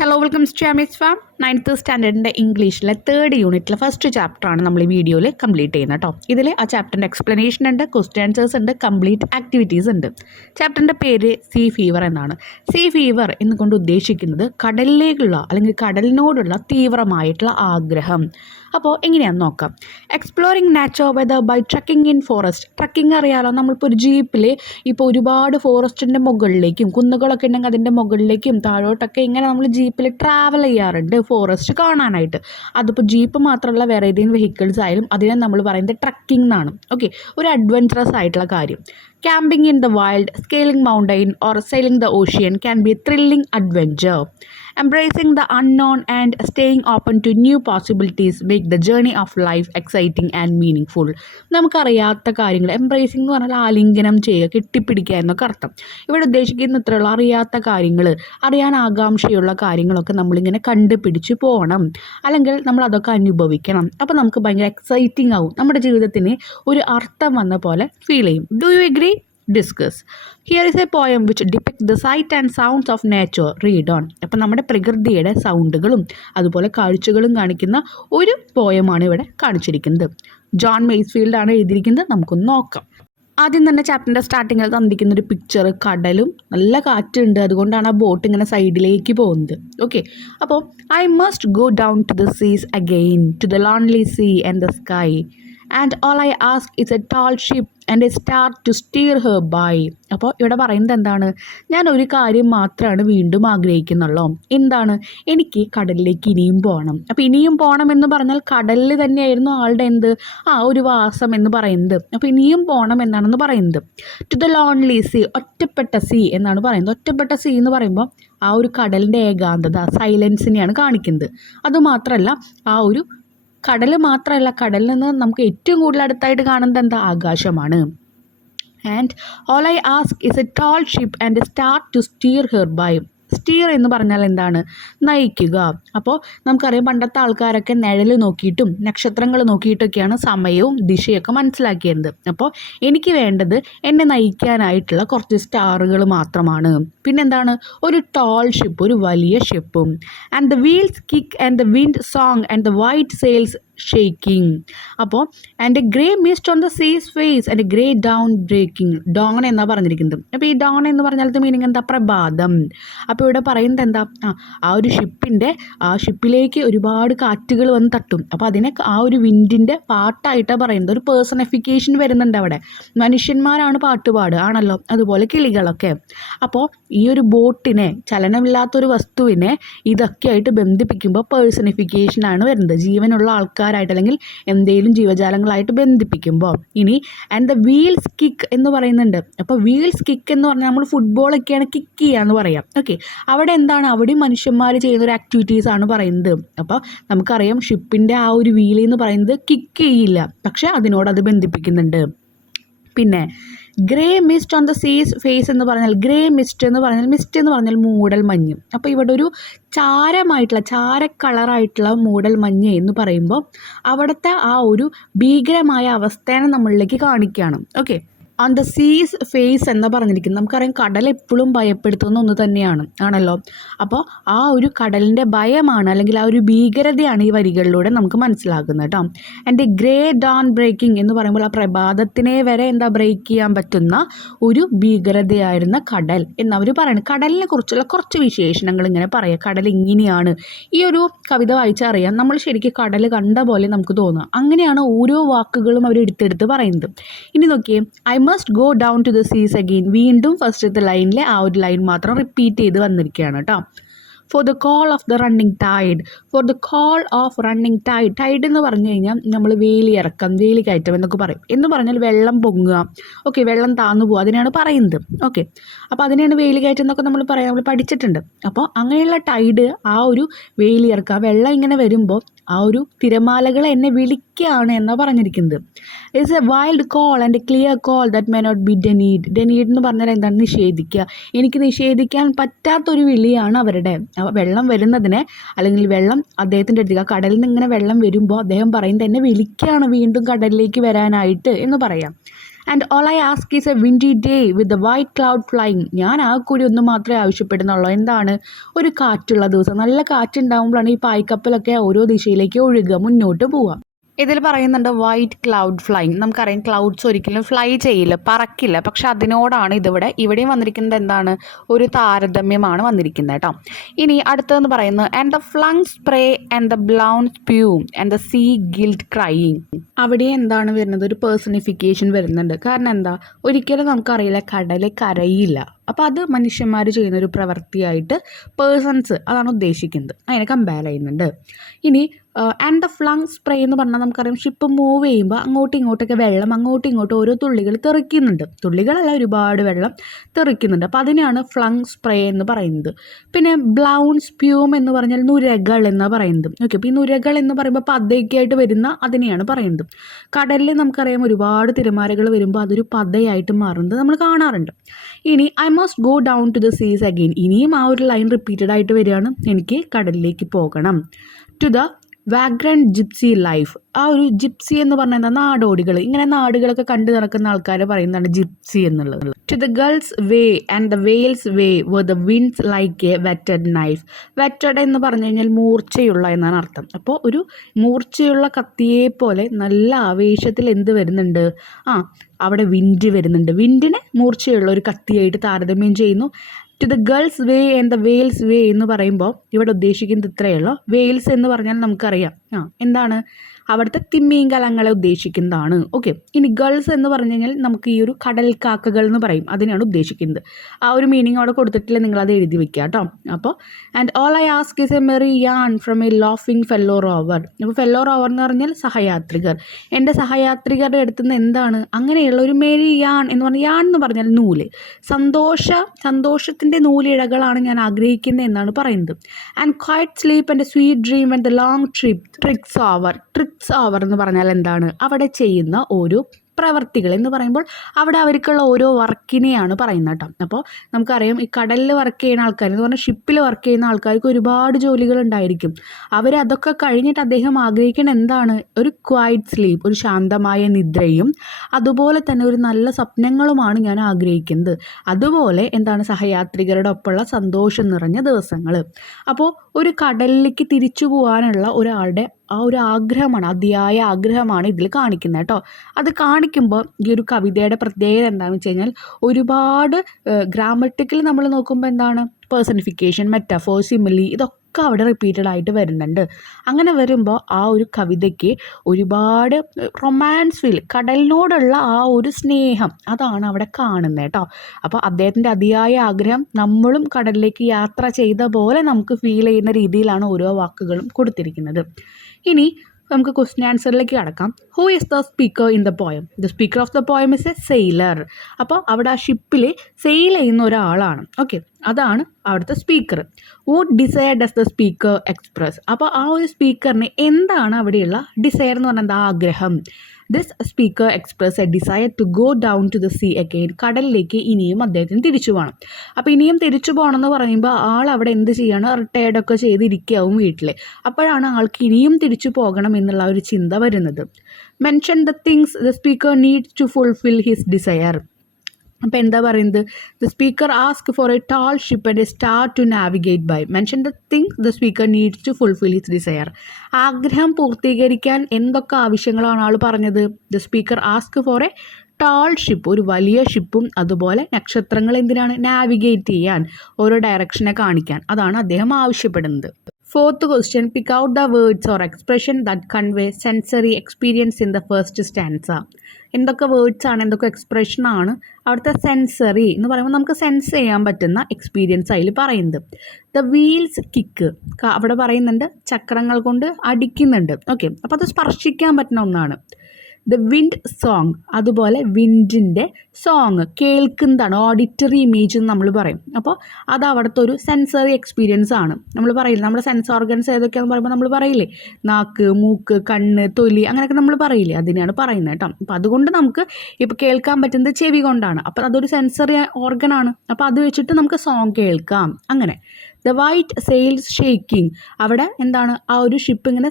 Hello welcome to Aamis fam. 9th സ്റ്റാൻഡേർഡിൻ്റെ ഇംഗ്ലീഷിലെ 3rd യൂണിറ്റിലെ ഫസ്റ്റ് ചാപ്റ്ററാണ് നമ്മൾ ഈ വീഡിയോയിൽ കംപ്ലീറ്റ് ചെയ്യുന്നത് കേട്ടോ. ഇതിൽ ആ ചാപ്റ്ററിൻ്റെ എക്സ്പ്ലനേഷൻ ഉണ്ട്, ക്വസ്റ്റ്യൻ ആൻസേഴ്സ് ഉണ്ട്, കംപ്ലീറ്റ് ആക്ടിവിറ്റീസ് ഉണ്ട്. ചാപ്റ്ററിൻ്റെ പേര് സീ ഫീവർ എന്നാണ്. സീ ഫീവർ എന്നുകൊണ്ട് ഉദ്ദേശിക്കുന്നത് കടലിലേക്കുള്ള അല്ലെങ്കിൽ കടലിനോടുള്ള തീവ്രമായിട്ടുള്ള ആഗ്രഹം. അപ്പോൾ എങ്ങനെയാണെന്ന് നോക്കാം. Exploring nature whether by trekking in forest. Trekking അറിയാലോ, നമ്മളിപ്പോൾ ഒരു ജീപ്പിൽ ഇപ്പോൾ ഒരുപാട് ഫോറസ്റ്റിൻ്റെ മുകളിലേക്കും കുന്നുകളൊക്കെ ഉണ്ടെങ്കിൽ അതിൻ്റെ മുകളിലേക്കും താഴോട്ടൊക്കെ ഇങ്ങനെ നമ്മൾ ജീപ്പിൽ ട്രാവൽ ചെയ്യാറുണ്ട് ഫോറസ്റ്റ് കാണാനായിട്ട്. അതിപ്പോൾ ജീപ്പ് മാത്രമല്ല, വേറെ ഏതെങ്കിലും വെഹിക്കിൾസ് ആയാലും അതിനെ നമ്മൾ പറയുന്നത് ട്രക്കിംഗ് എന്നാണ്. ഓക്കെ, ഒരു അഡ്വഞ്ചറസ് ആയിട്ടുള്ള കാര്യം. Camping in the wild, scaling mountain or sailing the ocean can be a thrilling adventure. Embracing the unknown and staying open to new possibilities make the journey of life exciting and meaningful. നമുക്കറിയാത്ത കാര്യങ്ങൾ embracing എന്ന് പറഞ്ഞാൽ ആലിംഗനം ചെയ്യുക, കെട്ടിപ്പിടിക്കുക എന്നൊക്കെ അർത്ഥം. ഇവിടെ ഉദ്ദേശിക്കുന്ന ഇത്രയുള്ള അറിയാത്ത കാര്യങ്ങൾ, അറിയാൻ ആകാംക്ഷയുള്ള കാര്യങ്ങളൊക്കെ നമ്മളിങ്ങനെ കണ്ടുപിടിച്ച് പോകണം, അല്ലെങ്കിൽ നമ്മൾ അതൊക്കെ അനുഭവിക്കണം. അപ്പോൾ നമുക്ക് ഭയങ്കര എക്സൈറ്റിംഗ് ആവും, നമ്മുടെ ജീവിതത്തിന് ഒരു അർത്ഥം വന്ന പോലെ ഫീൽ ചെയ്യും. Do you agree? Discuss. Here is a poem which depicts the sight and sounds of nature. Read on. അപ്പം നമ്മുടെ പ്രകൃതിയുടെ സൗണ്ടുകളും അതുപോലെ കാഴ്ചകളും കാണിക്കുന്ന ഒരു പോയമാണ് ഇവിടെ കാണിച്ചിരിക്കുന്നത്. ജോൺ മെയ്സ്ഫീൽഡാണ് എഴുതിയിരിക്കുന്നത്. നമുക്കൊന്ന് നോക്കാം. ആദ്യം തന്നെ ചാപ്റ്ററിൻ്റെ സ്റ്റാർട്ടിങ്ങിൽ തന്നിരിക്കുന്ന ഒരു പിക്ചർ, കടലും നല്ല കാറ്റുണ്ട്, അതുകൊണ്ടാണ് ആ ബോട്ട് ഇങ്ങനെ സൈഡിലേക്ക് പോകുന്നത്. ഓക്കെ, അപ്പോൾ I must go down to the seas again, to the lonely sea and the sky, and all I ask is a tall ship and a star to steer her by. അപ്പോൾ ഇവിടെ പറയുന്നത് എന്താണ്? ഞാൻ ഒരു കാര്യം മാത്രമാണ് വീണ്ടും ആഗ്രഹിക്കുന്നുള്ളൂ. എന്താണ്? എനിക്ക് കടലിലേക്ക് ഇനിയും പോകണം. അപ്പോൾ ഇനിയും പോകണം എന്ന് പറഞ്ഞാൽ കടലിൽ തന്നെയായിരുന്നു ആളുടെ ഒരു വാസം എന്ന് പറയുന്നത്. അപ്പോൾ ഇനിയും പോകണം എന്നാണെന്ന് പറയുന്നത്. ടു ദ ലോൺലി സീ, ഒറ്റപ്പെട്ട സീ എന്നാണ് പറയുന്നത്. ഒറ്റപ്പെട്ട സീ എന്ന് പറയുമ്പോൾ ആ ഒരു കടലിൻ്റെ ഏകാന്തത, സൈലൻസിനെയാണ് കാണിക്കുന്നത്. അതുമാത്രമല്ല, ആ ഒരു കടൽ മാത്രമല്ല, കടലിൽ നിന്ന് നമുക്ക് ഏറ്റവും കൂടുതൽ അടുത്തായിട്ട് കാണുന്നത് ആകാശമാണ്. And all I ask is a tall ship and a star to steer her by. Steer എന്ന് പറഞ്ഞാൽ എന്താണ്? നയിക്കുക. അപ്പോൾ നമുക്കറിയാം, പണ്ടത്തെ ആൾക്കാരൊക്കെ നിഴൽ നോക്കിയിട്ടും നക്ഷത്രങ്ങൾ നോക്കിയിട്ടൊക്കെയാണ് സമയവും ദിശയൊക്കെ മനസ്സിലാക്കിയത്. അപ്പോൾ എനിക്ക് വേണ്ടത് എന്നെ നയിക്കാനായിട്ടുള്ള കുറച്ച് സ്റ്റാറുകൾ മാത്രമാണ്. പിന്നെന്താണ്? ഒരു ടാൾ ഷിപ്പ്, ഒരു വലിയ ഷിപ്പും. And the wheel's kick and the wind song and the white sail's shaking. അപ്പോൾ and a grey mist on the sea's face and a grey dawn breaking. Dawn എന്നാണ് പറഞ്ഞിരിക്കുന്നത്. അപ്പോൾ ഈ ഡോൺ എന്ന് പറഞ്ഞാൽ മീനിങ് എന്താ? പ്രഭാതം. അപ്പോൾ ഇവിടെ പറയുന്നത് എന്താ? ആ ഒരു ഷിപ്പിലേക്ക് ഒരുപാട് കാറ്റുകൾ വന്ന് തട്ടും. അപ്പോൾ അതിനെ ആ ഒരു വിൻഡിൻ്റെ പാട്ടായിട്ടാണ് പറയുന്നത്. ഒരു പേഴ്സണിഫിക്കേഷൻ വരുന്നുണ്ട് അവിടെ. മനുഷ്യന്മാരാണ് പാട്ട് പാടുക ആണല്ലോ, അതുപോലെ കിളികളൊക്കെ. അപ്പോൾ ഈ ഒരു ബോട്ടിനെ, ചലനമില്ലാത്തൊരു വസ്തുവിനെ ഇതൊക്കെ ആയിട്ട് ബന്ധിപ്പിക്കുമ്പോൾ പേഴ്സണിഫിക്കേഷനാണ് വരുന്നത്. ജീവനുള്ള ആൾക്കാരായിട്ട് അല്ലെങ്കിൽ എന്തെങ്കിലും ജീവജാലങ്ങളായിട്ട് ബന്ധിപ്പിക്കുമ്പോൾ. ഇനി ആൻഡ് ദ വീൽസ് കിക്ക് എന്ന് പറയുന്നുണ്ട്. അപ്പോൾ വീൽസ് കിക്ക് എന്ന് പറഞ്ഞാൽ നമ്മൾ ഫുട്ബോളൊക്കെയാണ് കിക്ക് ചെയ്യുക എന്ന് പറയാം. ഓക്കെ, അവിടെ എന്താണ്? അവിടെയും മനുഷ്യന്മാർ ചെയ്യുന്ന ഒരു ആക്ടിവിറ്റീസാണ് പറയുന്നത്. അപ്പോൾ നമുക്കറിയാം, ഷിപ്പിൻ്റെ ആ ഒരു വീൽ എന്ന് പറയുന്നത് കിക്ക് ചെയ്യില്ല, പക്ഷെ അതിനോട് അത് ബന്ധിപ്പിക്കുന്നുണ്ട്. പിന്നെ grey mist on the sea's face എന്ന് പറഞ്ഞാൽ, ഗ്രേ മിസ്റ്റ് എന്ന് പറഞ്ഞാൽ മൂടൽ മഞ്ഞ്. അപ്പോൾ ഇവിടെ ഒരു ചാര കളറായിട്ടുള്ള മൂടൽ മഞ്ഞ് എന്ന് പറയുമ്പോൾ അവിടുത്തെ ആ ഒരു ഭീകരമായ അവസ്ഥയെ നമ്മളിലേക്ക് കാണിക്കുകയാണ്. Okay, on the sea's face എന്ന് പറഞ്ഞിരിക്കുന്നത്, നമുക്കറിയാം കടൽ എപ്പോഴും ഭയപ്പെടുത്തുന്ന ഒന്ന് തന്നെയാണ് ആണല്ലോ. അപ്പോൾ ആ ഒരു കടലിൻ്റെ ഭയമാണ്, അല്ലെങ്കിൽ ആ ഒരു ഭീകരതയാണ് ഈ വരികളിലൂടെ നമുക്ക് മനസ്സിലാക്കുന്നത് കേട്ടോ. ആൻഡ് ഗ്രേ ഡോൺ ബ്രേക്കിംഗ് എന്ന് പറയുമ്പോൾ ആ പ്രഭാതത്തിനെ വരെ ബ്രേക്ക് ചെയ്യാൻ പറ്റുന്ന ഒരു ഭീകരതയായിരുന്ന കടൽ എന്നവർ പറയുന്നത്. കടലിനെ കുറിച്ചുള്ള കുറച്ച് വിശേഷണങ്ങൾ ഇങ്ങനെ പറയാം. കടൽ ഇങ്ങനെയാണ്. ഈ ഒരു കവിത വായിച്ചറിയാം, നമ്മൾ ശരിക്കും കടൽ കണ്ട പോലെ നമുക്ക് തോന്നുക. അങ്ങനെയാണ് ഓരോ വാക്കുകളും അവർ എടുത്തെടുത്ത് പറയുന്നത്. ഇനി നോക്കിയേ, I must go down to the seas again. വീണ്ടും ഫസ്റ്റത്തെ ലൈനിലെ ആ ഒരു ലൈൻ മാത്രം റിപ്പീറ്റ് ചെയ്ത് വന്നിരിക്കുകയാണ് കേട്ടോ. For the call of the running tide. For the call of running tide. Tide എന്ന് പറഞ്ഞു കഴിഞ്ഞാൽ നമ്മൾ വേലിയിറക്കം, വേലിക്കയറ്റം എന്നൊക്കെ പറയും. എന്ന് പറഞ്ഞാൽ വെള്ളം പൊങ്ങുക. ഓക്കെ, വെള്ളം താന്നു പോകുക, അതിനാണ് പറയുന്നത്. ഓക്കെ, അപ്പോൾ അതിനെയാണ് വേലിക്കയറ്റം എന്നൊക്കെ നമ്മൾ പഠിച്ചിട്ടുണ്ട്. അപ്പോൾ അങ്ങനെയുള്ള ടൈഡ്, ആ ഒരു വേലിയിറക്കുക, ആ വെള്ളം ഇങ്ങനെ വരുമ്പോൾ ആ ഒരു തിരമാലകൾ എന്നെ വിളിക്കുകയാണ് എന്നാണ് പറഞ്ഞിരിക്കുന്നത്. It's a wild call and a clear call that may not be denied. Denied എന്ന് പറഞ്ഞാൽ എന്താണ്? നിഷേധിക്കുക. എനിക്ക് നിഷേധിക്കാൻ പറ്റാത്തൊരു വിളിയാണ് അവരുടെ. വെള്ളം വരുന്നതിനെ, അല്ലെങ്കിൽ വെള്ളം അദ്ദേഹത്തിൻ്റെ അടുത്തേക്ക്, ആ കടലിൽ നിന്ന് ഇങ്ങനെ വെള്ളം വരുമ്പോൾ അദ്ദേഹം പറയുന്നത് എന്നെ വിളിക്കുകയാണ് വീണ്ടും കടലിലേക്ക് വരാനായിട്ട് എന്ന് പറയാം. And all I ask is A windy day with a white cloud flying. ഞാൻ ആ കൂടി ഒന്നും മാത്രമേ ആവശ്യപ്പെടുന്നുള്ളൂ. എന്താണ്? ഒരു കാറ്റുള്ള ദിവസം. നല്ല കാറ്റുണ്ടാകുമ്പോഴാണ് ഈ പായ്ക്കപ്പലൊക്കെ ഓരോ ദിശയിലേക്ക് ഒഴുകുക, മുന്നോട്ട് പോവുക. ഇതിൽ പറയുന്നുണ്ട് വൈറ്റ് ക്ലൗഡ് ഫ്ലൈങ്. നമുക്കറിയാം ക്ലൗഡ്സ് ഒരിക്കലും ഫ്ലൈ ചെയ്യില്ല, പറക്കില്ല. പക്ഷെ അതിനോടാണ് ഇവിടെയും വന്നിരിക്കുന്നത് എന്താണ്? ഒരു താരതമ്യമാണ് വന്നിരിക്കുന്നത് കേട്ടോ. ഇനി അടുത്തതെന്ന് പറയുന്നത് and the flung spray and the blown spume and the seagulls crying. അവിടെ എന്താണ് വരുന്നത്? ഒരു പേഴ്സണിഫിക്കേഷൻ വരുന്നുണ്ട്. കാരണം എന്താ? ഒരിക്കലും നമുക്കറിയില്ല കടൽ കരയില്ല. അപ്പോൾ അത് മനുഷ്യന്മാർ ചെയ്യുന്ന ഒരു പ്രവൃത്തിയായിട്ട് പേഴ്സൺസ് അതാണ് ഉദ്ദേശിക്കുന്നത്. അതിനെ കമ്പയർ ചെയ്യുന്നുണ്ട്. ഇനി ആൻഡ് ദ ഫ്ലങ് സ്പ്രേ എന്ന് പറഞ്ഞാൽ നമുക്കറിയാം ഷിപ്പ് മൂവ് ചെയ്യുമ്പോൾ അങ്ങോട്ടും ഇങ്ങോട്ടൊക്കെ വെള്ളം അങ്ങോട്ടും ഇങ്ങോട്ടും ഓരോ തുള്ളികൾ തെറിക്കുന്നുണ്ട്. തുള്ളികളല്ല, ഒരുപാട് വെള്ളം തെറിക്കുന്നുണ്ട്. അപ്പോൾ അതിനെയാണ് ഫ്ലങ് സ്പ്രേ എന്ന് പറയുന്നത്. പിന്നെ ബ്ലൗൺ സ്പ്യൂം എന്ന് പറഞ്ഞാൽ നുരകൾ എന്നാണ് പറയുന്നത്. ഓക്കെ, അപ്പോൾ ഈ നുരകൾ എന്ന് പറയുമ്പോൾ പതയൊക്കെയായിട്ട് വരുന്ന അതിനെയാണ് പറയുന്നത്. കടലിൽ നമുക്കറിയാം ഒരുപാട് തിരമാലകൾ വരുമ്പോൾ അതൊരു പതയായിട്ട് മാറുന്നത് നമ്മൾ കാണാറുണ്ട്. ഇനി I must go down to the seas again. ഇനിയും ആ ഒരു ലൈൻ റിപ്പീറ്റഡ് ആയിട്ട് വരികയാണ്. എനിക്ക് കടലിലേക്ക് പോകണം. To the vagrant gypsy life. ആ ഒരു ജിപ്സി എന്ന് പറഞ്ഞാൽ എന്താ? നാടോടികൾ. ഇങ്ങനെ നാടുകളൊക്കെ കണ്ടു നടക്കുന്ന ആൾക്കാരെ പറയുന്നതാണ് ജിപ്സി എന്നുള്ളത്. To the gull's way and the whale's way where the wind's like a whetted knife. Whetted എന്ന് പറഞ്ഞു കഴിഞ്ഞാൽ മൂർച്ചയുള്ള എന്നാണ് അർത്ഥം. അപ്പോൾ ഒരു മൂർച്ചയുള്ള കത്തിയെ പോലെ നല്ല ആവേശത്തിൽ എന്ത് വരുന്നുണ്ട്? അവിടെ വിൻഡ് വരുന്നുണ്ട്. വിൻഡിനെ മൂർച്ചയുള്ള ഒരു കത്തിയായിട്ട് താരതമ്യം ചെയ്യുന്നു. To the gull's way and the whale's way എന്ന് പറയുമ്പോൾ ഇവിടെ ഉദ്ദേശിക്കുന്നത് ഇത്രയേ ഉള്ളൂ. വെയിൽസ് എന്ന് പറഞ്ഞാൽ നമുക്കറിയാം എന്താണ്? അവിടുത്തെ തിമ്മീങ്കലങ്ങളെ ഉദ്ദേശിക്കുന്നതാണ്. ഓക്കെ, ഇനി ഗൾസ് എന്ന് പറഞ്ഞു കഴിഞ്ഞാൽ നമുക്ക് ഈ ഒരു കടൽ കാക്കകൾ എന്ന് പറയും, അതിനാണ് ഉദ്ദേശിക്കുന്നത്. ആ ഒരു മീനിങ് അവിടെ കൊടുത്തിട്ടില്ല, നിങ്ങളത് എഴുതി വെക്കുക കേട്ടോ. അപ്പോൾ and all I ask is A Maria yarn from a laughing fellow rover. അപ്പോൾ ഫെല്ലോ റോവർ എന്ന് പറഞ്ഞാൽ സഹയാത്രികർ. എൻ്റെ സഹയാത്രികരുടെ അടുത്ത് നിന്ന് എന്താണ്? അങ്ങനെയുള്ള ഒരു മെറി യാൺ എന്ന് പറഞ്ഞാൽ, യാൺ എന്ന് പറഞ്ഞാൽ നൂല്, സന്തോഷത്തിൻ്റെ നൂലിഴകളാണ് ഞാൻ ആഗ്രഹിക്കുന്നത് എന്നാണ് പറയുന്നത്. And quiet sleep and sweet dream and the long trip tricks over എന്ന് പറഞ്ഞാൽ എന്താണ്? അവിടെ ചെയ്യുന്ന ഓരോ പ്രവർത്തികൾ എന്ന് പറയുമ്പോൾ അവിടെ അവർക്കുള്ള ഓരോ വർക്കിനെയാണ് പറയുന്നത് കേട്ടോ. അപ്പോൾ നമുക്കറിയാം ഈ കടലിൽ വർക്ക് ചെയ്യുന്ന ആൾക്കാർ എന്ന് പറഞ്ഞാൽ ഷിപ്പിൽ വർക്ക് ചെയ്യുന്ന ആൾക്കാർക്ക് ഒരുപാട് ജോലികൾ ഉണ്ടായിരിക്കും. അവരതൊക്കെ കഴിഞ്ഞിട്ട് അദ്ദേഹം ആഗ്രഹിക്കുന്ന എന്താണ്? ഒരു ക്വയറ്റ് സ്ലീപ്പ്, ഒരു ശാന്തമായ നിദ്രയും അതുപോലെ തന്നെ ഒരു നല്ല സ്വപ്നങ്ങളുമാണ് ഞാൻ ആഗ്രഹിക്കുന്നത്. അതുപോലെ എന്താണ്? സഹയാത്രികരുടെ ഒപ്പമുള്ള സന്തോഷം നിറഞ്ഞ ദിവസങ്ങൾ. അപ്പോൾ ഒരു കടലിലേക്ക് തിരിച്ചു പോകാനുള്ള ഒരാളുടെ ആ ഒരു ആഗ്രഹമാണ്, അതിയായ ആഗ്രഹമാണ് ഇതിൽ കാണിക്കുന്നത് കേട്ടോ. അത് കാണിക്കുമ്പോൾ ഈ ഒരു കവിതയുടെ പ്രത്യേകത എന്താണെന്ന് വെച്ച് കഴിഞ്ഞാൽ ഒരുപാട് ഗ്രാമറ്റിക്കൽ നമ്മൾ നോക്കുമ്പോൾ എന്താണ്? പേഴ്സണിഫിക്കേഷൻ, മെറ്റഫോർ, സിമിലി ഇതൊക്കെ അവിടെ റിപ്പീറ്റഡ് ആയിട്ട് വരുന്നുണ്ട്. അങ്ങനെ വരുമ്പോൾ ആ ഒരു കവിതയ്ക്ക് ഒരുപാട് റൊമാൻസ് ഫീൽ, കടലിനോടുള്ള ആ ഒരു സ്നേഹം അതാണ് അവിടെ കാണുന്നത് കേട്ടോ. അപ്പോൾ അദ്ദേഹത്തിൻ്റെ അതിയായ ആഗ്രഹം നമ്മളും കടലിലേക്ക് യാത്ര ചെയ്ത പോലെ നമുക്ക് ഫീൽ ചെയ്യുന്ന രീതിയിലാണ് ഓരോ വാക്കുകളും കൊടുത്തിരിക്കുന്നത്. ഇനി നമുക്ക് ക്വസ്റ്റ്യൻ ആൻസറിലേക്ക് കടക്കാം. Who is the speaker in the poem? The speaker of the poem is A sailor. അപ്പോൾ അവിടെ ആ ഷിപ്പിൽ സെയിൽ ചെയ്യുന്ന ഒരാളാണ്. ഓക്കെ, അതാണ് അവിടുത്തെ speaker. What desire does the speaker express? അപ്പോൾ ആ ഒരു സ്പീക്കറിന് എന്താണ് അവിടെയുള്ള ഡിസയർ എന്ന് പറഞ്ഞാൽ എന്താ? ആഗ്രഹം. This speaker express a desire to go down to the sea again. കടലിലേക്ക് ഇനിയും അദ്ദേഹത്തിന് തിരിച്ചു പോകണം. അപ്പോൾ ഇനിയും തിരിച്ചു പോകണം എന്ന് പറയുമ്പോൾ ആൾ അവിടെ എന്ത് ചെയ്യണം? റിട്ടയർഡൊക്കെ ചെയ്തിരിക്കാവും വീട്ടിൽ. അപ്പോഴാണ് ആൾക്ക് ഇനിയും തിരിച്ചു പോകണം എന്നുള്ള ഒരു ചിന്ത വരുന്നത്. Mention the things the speaker needs to fulfil his desire. അപ്പോൾ എന്താ പറയുന്നത്? The speaker ask for a tall ship and a star to navigate by. Mention the things the speaker needs to fulfil his desire. ആഗ്രഹം പൂർത്തീകരിക്കാൻ എന്തൊക്കെ ആവശ്യങ്ങളാണ് ആൾ പറഞ്ഞത്? The speaker ask for a tall ship, ഒരു വലിയ ഷിപ്പും അതുപോലെ നക്ഷത്രങ്ങൾ എന്തിനാണ്? നാവിഗേറ്റ് ചെയ്യാൻ, ഓരോ ഡയറക്ഷനെ കാണിക്കാൻ. അതാണ് അദ്ദേഹം ആവശ്യപ്പെടുന്നത്. Fourth question, pick out the words or expression that convey sensory experience in the first stanza. എന്തൊക്കെ വേർഡ്സ് ആണ്, എന്തൊക്കെ എക്സ്പ്രഷൻ ആണ് അവിടുത്തെ സെൻസറി എന്ന് പറയുമ്പോൾ നമുക്ക് സെൻസ് ചെയ്യാൻ പറ്റുന്ന എക്സ്പീരിയൻസ് അതിൽ പറയുന്നത്. ദ വീൽസ് കിക്ക്, അവിടെ പറയുന്നുണ്ട് ചക്രങ്ങൾ കൊണ്ട് അടിക്കുന്നുണ്ട്. ഓക്കെ, അപ്പോൾ അത് സ്പർശിക്കാൻ പറ്റുന്ന ഒന്നാണ്. ദ വിൻഡ് സോങ്, അതുപോലെ വിൻഡിൻ്റെ സോങ് കേൾക്കുന്നതാണ്, ഓഡിറ്ററി ഇമേജ് എന്ന് നമ്മൾ പറയും. അപ്പോൾ അത് അവിടുത്തെ ഒരു സെൻസറി എക്സ്പീരിയൻസ് ആണ്. നമ്മൾ പറയില്ല, നമ്മുടെ സെൻസ് ഓർഗൻസ് ഏതൊക്കെയാണെന്ന് പറയുമ്പോൾ നമ്മൾ പറയില്ലേ, നാക്ക്, മൂക്ക്, കണ്ണ്, തൊലി, അങ്ങനെയൊക്കെ നമ്മൾ പറയില്ലേ, അതിനെയാണ് പറയുന്നത് കേട്ടോ. അപ്പോൾ അതുകൊണ്ട് നമുക്ക് ഇപ്പോൾ കേൾക്കാൻ പറ്റുന്നത് ചെവി കൊണ്ടാണ്. അപ്പോൾ അതൊരു സെൻസറി ഓർഗനാണ്. അപ്പോൾ അത് വെച്ചിട്ട് നമുക്ക് സോങ് കേൾക്കാം. അങ്ങനെ ദ വൈറ്റ് സെയിൽസ് ഷേക്കിംഗ്. അവിടെ എന്താണ്, ആ ഒരു ഷിപ്പ് ഇങ്ങനെ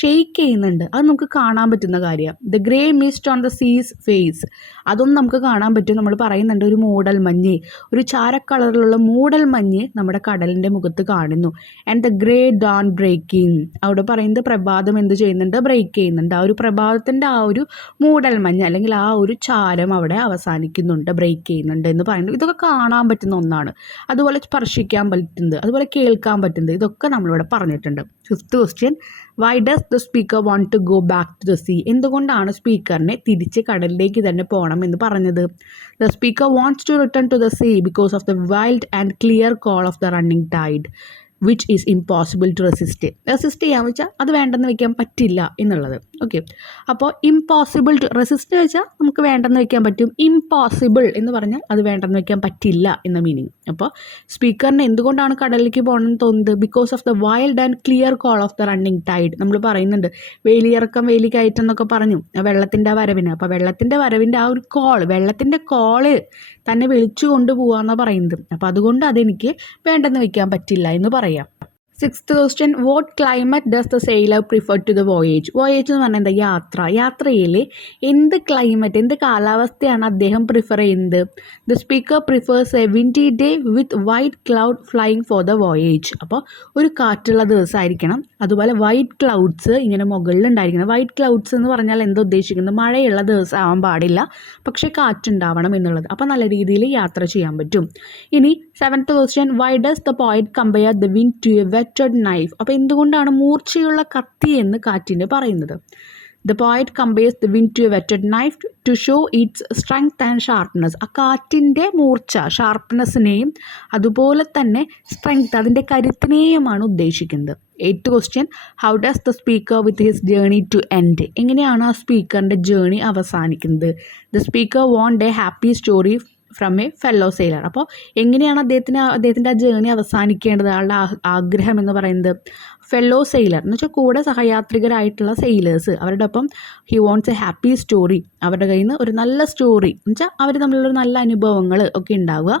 ഷെയ്ക്ക് ചെയ്യുന്നുണ്ട്. അത് നമുക്ക് കാണാൻ പറ്റുന്ന കാര്യമാണ്. The grey mist on the sea's face. അതും നമുക്ക് കാണാൻ പറ്റും. നമ്മൾ പറയുന്നുണ്ട് ഒരു മൂടൽ മഞ്ഞ്, ഒരു ചാരക്കളറിലുള്ള മൂടൽ മഞ്ഞ് നമ്മുടെ കടലിൻ്റെ മുഖത്ത് കാണുന്നു. And the grey dawn breaking. അവിടെ പറയുന്നത് പ്രഭാതം എന്ത് ചെയ്യുന്നുണ്ട്, ബ്രേക്ക് ചെയ്യുന്നുണ്ട്. ആ ഒരു പ്രഭാതത്തിൻ്റെ ആ ഒരു മൂടൽ മഞ്ഞ് അല്ലെങ്കിൽ ആ ഒരു ചാരം അവിടെ അവസാനിക്കുന്നുണ്ട്, ബ്രേക്ക് ചെയ്യുന്നുണ്ട് എന്ന് പറയുന്നത്. ഇതൊക്കെ കാണാൻ പറ്റുന്ന ഒന്നാണ്. അതുപോലെ സ്പർശിക്കാൻ പറ്റുന്നത്, അതുപോലെ കേൾക്കാൻ പറ്റുന്നത്, ഇതൊക്കെ നമ്മളിവിടെ പറഞ്ഞിട്ടുണ്ട്. 5th question, why does the speaker want to go back to the sea. എന്തുകൊണ്ടാണ് സ്പീക്കറിനെ തിരിച്ച് കടലിലേക്ക് തന്നെ പോകണം എന്ന് പറഞ്ഞത്? The speaker wants to return to the sea because of the wild and clear call of the running tide which is impossible to resist. Resist ചെയ്യാന്ന് വെച്ചാൽ അത് വേണ്ടെന്ന് വെക്കാൻ പറ്റില്ല എന്നുള്ളത്. ഓക്കെ, അപ്പോൾ ഇമ്പോസിബിൾ ടു റെസിസ്റ്റ് വെച്ചാൽ നമുക്ക് വേണ്ടെന്ന് വെക്കാൻ പറ്റും. ഇമ്പോസിബിൾ എന്ന് പറഞ്ഞാൽ അത് വേണ്ടെന്ന് വെക്കാൻ പറ്റില്ല എന്ന മീനിങ്. അപ്പോൾ സ്പീക്കറിന് എന്തുകൊണ്ടാണ് കടലിലേക്ക് പോകണമെന്ന് തോന്നുന്നത്? Because of the wild and clear call of the running tide. നമ്മൾ പറയുന്നുണ്ട് വേലിയിറക്കം വേലിക്കയറ്റം എന്നൊക്കെ പറഞ്ഞു, വെള്ളത്തിൻ്റെ വരവിന്. അപ്പോൾ വെള്ളത്തിൻ്റെ വരവിൻ്റെ ആ ഒരു കോൾ, വെള്ളത്തിൻ്റെ കോള് തന്നെ വിളിച്ചു കൊണ്ടുപോകാമെന്നാണ് പറയുന്നത്. അപ്പോൾ അതുകൊണ്ട് അതെനിക്ക് വേണ്ടെന്ന് വെക്കാൻ പറ്റില്ല എന്ന് പറയാം. 6th question, what climate does the sailor prefer to the voyage. Voyage എന്ന് പറഞ്ഞാൽ എന്താ, യാത്ര. യാത്രയിൽ എന്ത് ക്ലൈമറ്റ്, എന്ത് കാലാവസ്ഥയാണ് അദ്ദേഹം പ്രിഫർ ചെയ്യുന്നത്? The speaker prefers A windy day with white cloud flying for the voyage. അപ്പോൾ ഒരു കാറ്റുള്ള ദിവസമായിരിക്കണം, അതുപോലെ വൈറ്റ് ക്ലൗഡ്സ് ഇങ്ങനെ മുകളിലുണ്ടായിരിക്കണം. വൈറ്റ് ക്ലൗഡ്സ് എന്ന് പറഞ്ഞാൽ എന്താ ഉദ്ദേശിക്കുന്നത്? മഴയുള്ള ദിവസം ആവാൻ പാടില്ല, പക്ഷേ കാറ്റുണ്ടാവണം എന്നുള്ളത്. അപ്പോൾ നല്ല രീതിയിൽ യാത്ര ചെയ്യാൻ പറ്റും. ഇനി 7th question, why does the poet compare the wind to a whetted knife. അപ്പോൾ എന്തുകൊണ്ടാണ് മൂർച്ചയുള്ള കത്തി എന്ന് കാറ്റിന് പറയുന്നത്? The poet compares the wind to a whetted knife to show its strength and sharpness. ആ കാറ്റിൻ്റെ മൂർച്ച, ഷാർപ്പ്നെസ്സിനെയും അതുപോലെ തന്നെ സ്ട്രെങ്ത്, അതിൻ്റെ കരുത്തിനെയുമാണ് ഉദ്ദേശിക്കുന്നത്. 8th question, how does the speaker with his journey to end. എങ്ങനെയാണ് ആ സ്പീക്കറിൻ്റെ ജേർണി അവസാനിക്കുന്നത്? The speaker want a happy story from a fellow sailor. അപ്പോൾ എങ്ങനെയാണ് അദ്ദേഹത്തിൻ്റെ ആ ജേർണി അവസാനിക്കേണ്ടത്? ആളുടെ ആഗ്രഹം എന്ന് പറയുന്നത് ഫെല്ലോ സെയിലർ എന്ന് വെച്ചാൽ കൂടെ സഹയാത്രികരായിട്ടുള്ള സെയിലേഴ്സ്, അവരുടെ ഒപ്പം he wants A happy story, അവരുടെ കയ്യിൽ നിന്ന് ഒരു നല്ല സ്റ്റോറി എന്ന് വെച്ചാൽ അവർ തമ്മിലുള്ള നല്ല അനുഭവങ്ങൾ ഒക്കെ ഉണ്ടാവുക.